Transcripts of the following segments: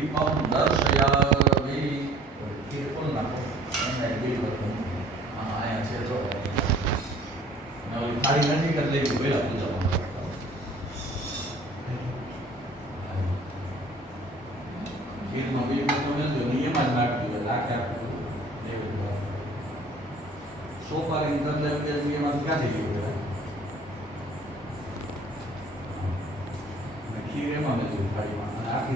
दीपम दर्शयामि बिल्कुल ना बिल्कुल हाँ यहाँ से तो मैं बोली खाली नहीं कर लेगी कोई आपको जाऊँगा फिर मम्मी को मैं जो नहीं है मरना क्यों ला क्या सोफा इंटरनेट के लिए मत क्या देखिए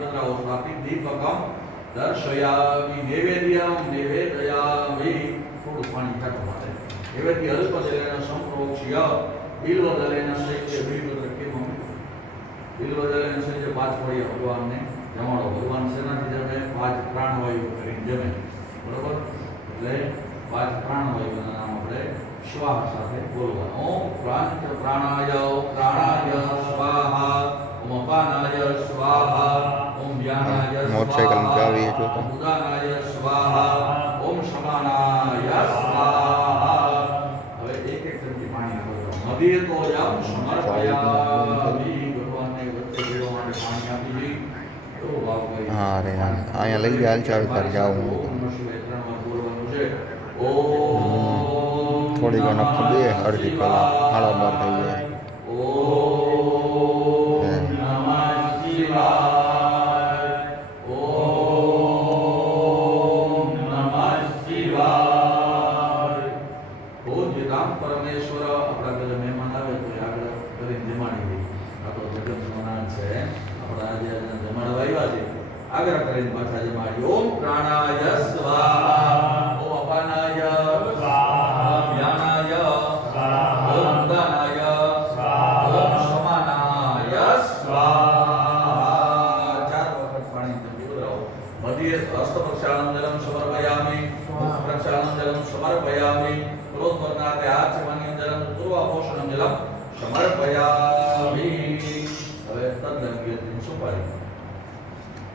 તત્ર સ્થાપિત દીપકમ દર્શયામિ નૈવેદ્યમ નિવેદયામિ થોડું પાણી કાઢવા માટે નૈવેદ્ય અલ્પદલેન સંપ્રોક્ષ્ય બિલ્વદલેન સૈત્ય બિલ્વદ્ર કેમ બિલ્વદલેન સૈત્ય પાંચ ફળિયા ભગવાનને જમાડો ભગવાન શેનાથી જમે પાંચ પ્રાણવાયુ કરીને જમે બરોબર એટલે પાંચ પ્રાણવાયુના નામ આપણે શ્વાહ સાથે બોલવાનું ઓમ પ્રાંચ પ્રાણાય પ્રાણાય સ્વાહા ઓમ અપાનાય સ્વાહા ઓમ વ્યાનાય મોટરસાઇકલની ચાવી એ જોતો. ઓમ ઉદાનાય સ્વાહા ઓમ સમાનાય સ્વાહા હવે એક એક ચમચી પાણી નાખો મધ્ય તો યમ સમર્પયામિ ભગવાનને વચ્ચે પીવા માટે પાણી આપી દઈ તો ભાવ કરી હા રે હા અહીંયા લઈ ગયા હાલ ચાવી તાર જાઉં હું ઓમ થોડી વાર નખો બે અડધી કલાક સાડા બાર થઈ જાય ઓમ હે. નમઃ શિવાય ઓમ નમઃ શિવાય મધ્ય હસ્ત પ્રક્ષાલનજલમ સમર્પયામિ મુખ પ્રક્ષાલનજલમ સમર્પયામિ ક્રોધવર્ણાતે આચમન્યજલમ પૂર્વાપોષણજલમ સમર્પયામિ હવે તદ્દન કીર્તિની સુપારી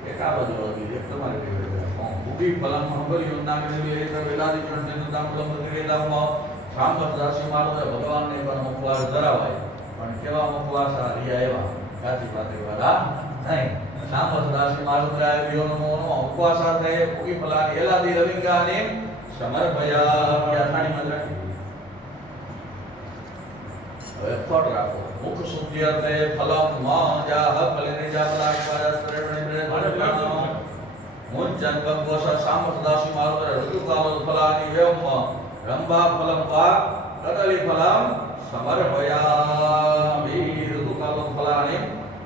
એક આ બાજુ હતી એક તમારે કહેવાય ઉભી ફલમ હંબલિયો નાગરી એ વેલાદી જન જન તાંબલમ વેલામાં સાંભળ દાસી મારો ભગવાનને પણ ઉપવાસ ધરાવાય પણ કેવા ઉપવાસ આ રહ્યા એવા કાચી પાતળી વાળા નહીં સાંભળ દાસી મારો દ્રાવ્યો નમો નમો ઉપવાસ સાથે ઉભી ફલાની એલાદી રવિંગાને સમર્પયા યા થાળીમાં જ રાખી દીધી. હવે ફળ રાખો મુખ શુદ્ધિ અર્થે ફલમ મ જાહ ફલેને જા ફલાય પાયા સ્તરેણે બ્રે ધડકાનો મુંચન ગંગોષ સામ સદાશિ મારુત ઋતુ કાલો ફલાની વેમ રંભા ફલમ પા કદલી ફલમ સમર્પયામિ ઋતુ કાલો ફલાની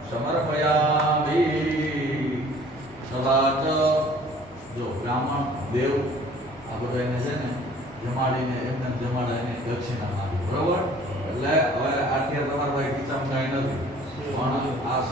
સમર્પયામિ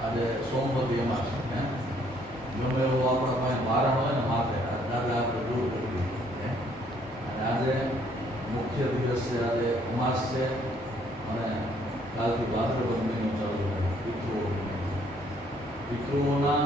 આજે સોમવતી એમાં હે? ગમે એવું આપણા પાસે મારા હોય ને માથે દાદા આપણે દૂર કરી અને આજે મુખ્ય દિવસ છે, આજે અમાસ છે, અને કાલથી ભાદ્રપદ મહિનો ચાલુ થાય પિતૃઓ પિતૃઓના